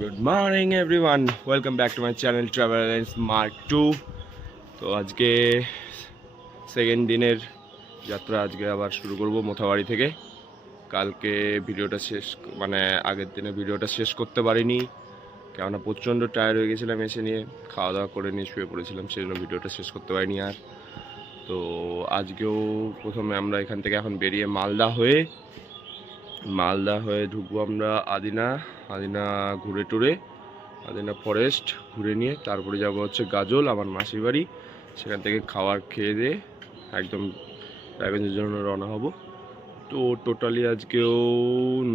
Good morning everyone, welcome back to my channel travel and smart 2। তো আজকে second দিনের যাত্রা আজকে আবার শুরু করব মোথাবাড়ি থেকে। কালকে ভিডিওটা শেষ আগের দিনে ভিডিওটা শেষ করতে পারিনি, কেননা প্রচণ্ড টায়ার্ড হয়ে গেছিলাম এসে নিয়ে, খাওয়া দাওয়া করে নিয়ে শুয়ে পড়েছিলাম, সেই জন্য ভিডিওটা শেষ করতে পারিনি। আর তো আজকেও প্রথমে আমরা এখান থেকে এখন বেরিয়ে মালদা হয়ে ঢুকবো আমরা আদিনা ঘুরে টুরে আদিনা ফরেস্ট ঘুরে নিয়ে তারপরে যাব হচ্ছে গাজল, আমার মাসির বাড়ি। সেখান থেকে খাবার খেয়ে দিয়ে একদম রায়গঞ্জের জন্য রওনা হব। তো টোটালি আজকেও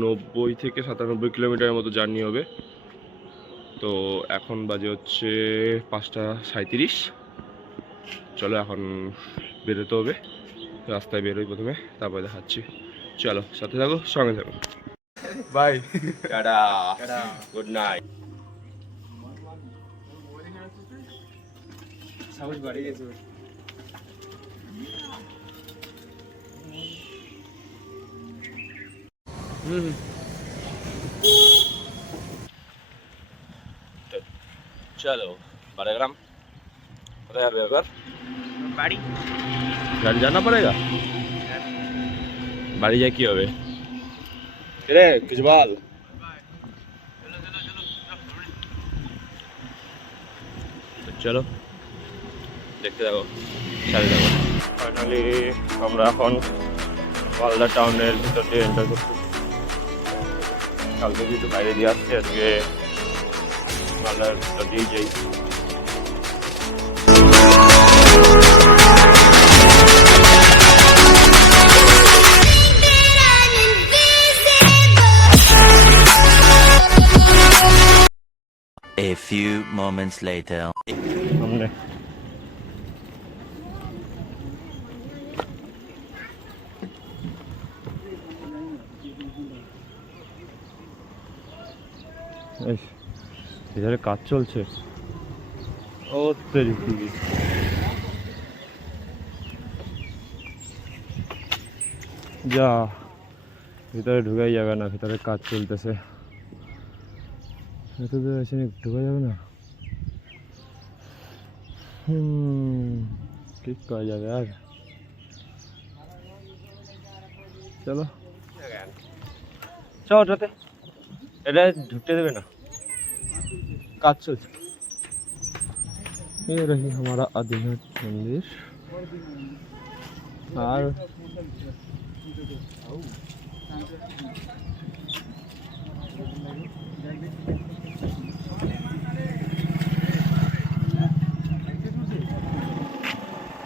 90 থেকে 97 কিলোমিটারের মতো জার্নি হবে। তো এখন বাজে হচ্ছে 5:37। চলো এখন বেরোতে হবে, রাস্তায় বেরোই প্রথমে, তারপরে দেখাচ্ছি। চলো সাথে থাকো, সঙ্গে থাকো। Bye, tata, good night. Sound বাড়িয়ে গেছে। चलो बारेग्राम कोথায় যাবে এবার? বাড়ি গাড়ি জানা পড়েগা। বাড়ি যা কি হবে রে, কিছু বল। চলো দেখতে যাবো, সাথে যাবো। ফাইনালি আমরা এখন মালদা টাউনের ভিতর দিয়ে এন্টার করছি। কালকে কিছু বাইরে দিয়ে আসছি, আজকে মালদার ভিতর দিয়েই যাই। A few moments later. हमने इधर কাজ চলছে। ও তেরি যা, ভিতরে ঢুকাই যাবে না, ভিতরে কাজ চলতেছে। ভিতরে এসে ঢুকা যাবে না, ঠিক করা যাবে। আর চলো চল ওটাতে, এটা ঢুকতে দেবে না, কাজ চলছে। ये रही हमारा आदिनाथ मंदिर। और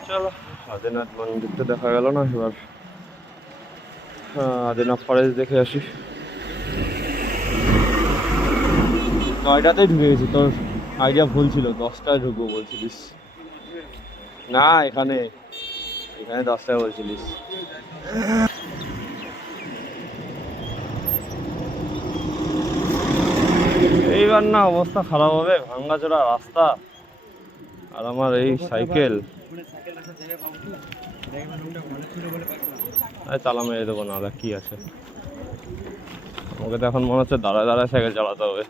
চলো আদিনাথ মন্দিরটা দেখা গেল না, এবার আদিনা ফরেস্ট দেখে আসি। 9টাতেই ঢুকে গেছি, তোর আইডিয়া ভুল ছিল, 10টায় ঢুকবো বলছিলিস না, এখানে 10টায় বলছিলিস। এইবার না অবস্থা খারাপ হবে, ভাঙ্গাচোরা রাস্তা, আর আমার এই সাইকেল তালা মেরে দেবো না, কি আছে। আমাকে তো এখন মনে হচ্ছে দাঁড়ায় দাঁড়ায় সাইকেল চালাতে হবে,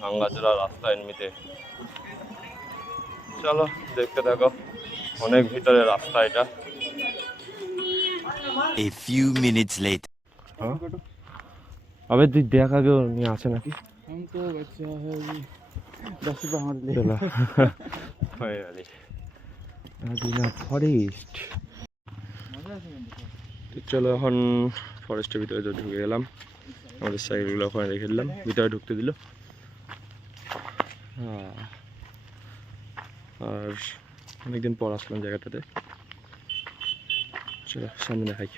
ভাঙ্গাচোরা রাস্তা এমনিতে। চলো দেখতে থাকো, অনেক ভিতরে রাস্তা এটা। A few minutes later. আবে তুই দেখ আগে উনি আছে নাকি। ফরেস্ট, চলো এখন ফরেস্টের ভিতরে তো ঢুকে গেলাম, আমাদের সাইকেলগুলো ওখানে রেখে দিলাম, ভিতরে ঢুকতে দিল। আর অনেকদিন পর আসলাম জায়গাটাতে, চলো সামনে দেখাই।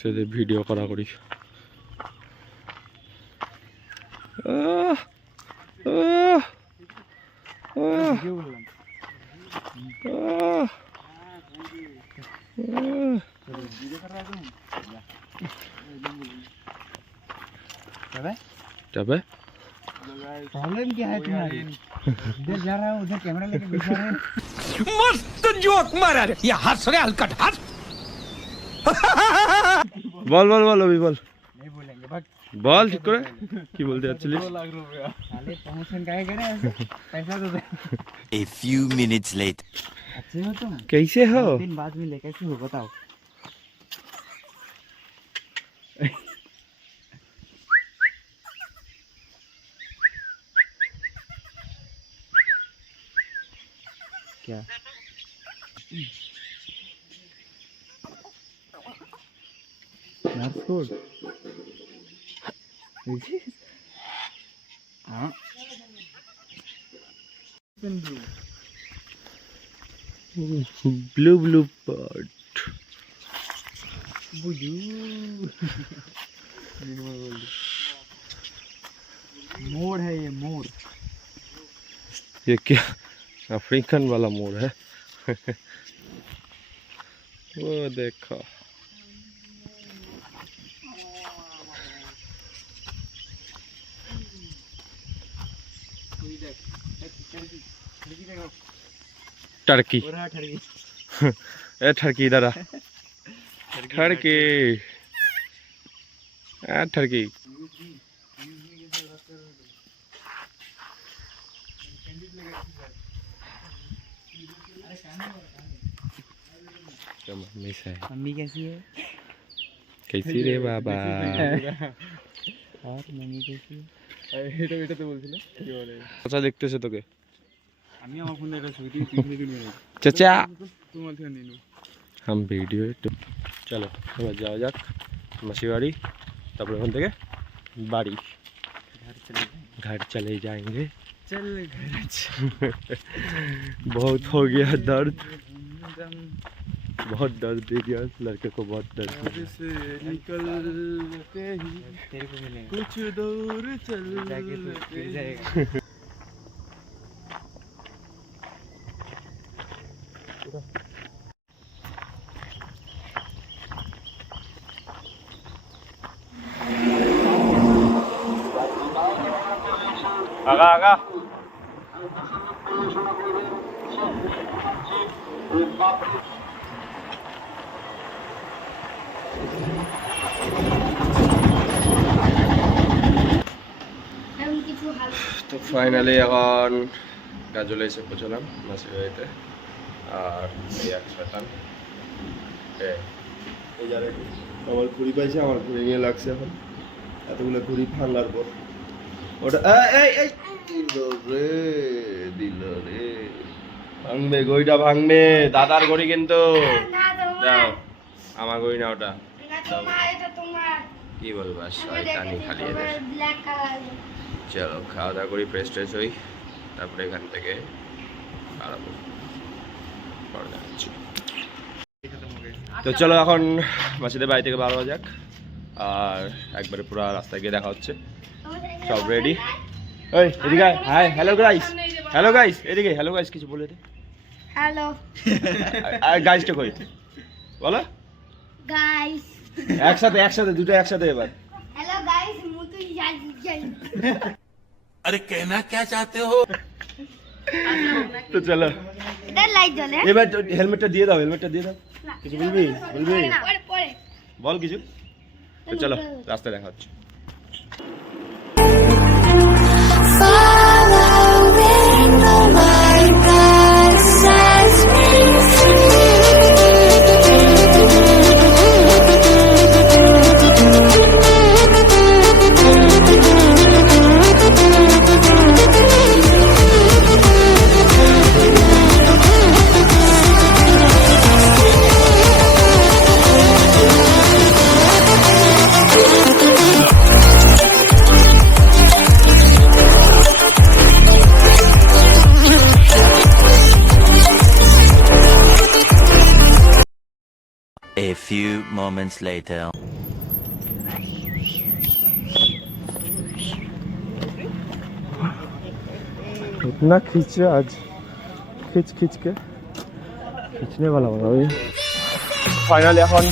সেদের ভিডিও করা করি। तब प्रॉब्लम क्या है तुम्हारी? इधर जा रहा है, उधर कैमरा लेके बैठा है। मस्त जोक मारा रे, ये हंस रहे हलकट हंस। बोल बोल बोल अभी बोल। नहीं बोलेंगे। বল ঠিক করে কি বলতে যাচ্ছিলিস? साले प्रमोशन काहे करे ऐसे? पैसा तो दे। A few minutes later. अच्छे हो तुम? कैसे हो? 2 दिन बाद मिले, कैसे हो बताओ? क्या? Nurse code? हाँ। Blue blue bird. मोर है ये, मोर। ये क्या अफ्रीकन वाला मोर है? वो देखो टर्की। ए टर्की इधर आ। Turkey turkey. मम्मी से मम्मी कैसी है? कैसी रे बाबा? और मम्मी कैसी है? এটা তো বলছিলে কি বলে আচ্ছা দেখতেছে তোকে আমি আমার ফোনে একটা ছবি তুই তুই দেখে নিয়ে চাচা তোমার থেকে নিয়ে हम वीडियो चलो এবার যাওয়া যাক মাসি বাড়ি তারপর ওখান থেকে বাড়ি घर चले जाएंगे चल घर बहुत हो गया दर्द बहुत दर्द दे दिया लड़के को बहुत दर्द दिया। से निकलते ही तेरे को मिलेगा। कुछ दूर चल जाके तो गिर जाएगा। आगा आगा তো ফাইনালি এখন গাজলে এসে পৌঁছলাম মাসির বাড়িতে। আর এই এক শতান এই যারে আমার ঘুড়ি পাইছে, আমার ঘুড়ি নিয়ে লাগছে এখন এতগুলো ঘুড়ি ভাঙার পর ওটা এই এই দিল রে ভাঙবে, গড়িটা ভাঙবে। দাদার গড়ি কিন্তু দাও, আমার গড়ি না ওটা। কি বলবো শয়তানি খালি এদের। চলো খাওয়া দাওয়া করি, ফ্রেশ ট্রেশ হই, তারপরে এখান থেকে খারাপো। তো চলো এখন মাসিদের বাড়ি থেকে বার হওয়া যাক। আর একবারে পুরো রাস্তায় গিয়ে দেখা হচ্ছে। সব রেডি। ওই এদিকে hi hello guys, hello guys এদিকে হ্যালো গাইস কিছু বলে দে। হ্যালো আর গাইসটা কই বলো গাইস। একসাথে একসাথে দুটো একসাথে এবার। হ্যালো গাইস মুতু যাই। अरे कहना क्या चाहते हो? তো চলো এটা লাইট জ্বলে। এবার হেলমেটটা দিয়ে দাও, হেলমেটটা দিয়ে দাও। কিছু বলবি বলবি পরে বল কিছু। তো চলো রাস্তায় দেখা হচ্ছে। A few moments later. इतना खींचे आज, खींच खींच के खींचने वाला होगा। फाइनली এখন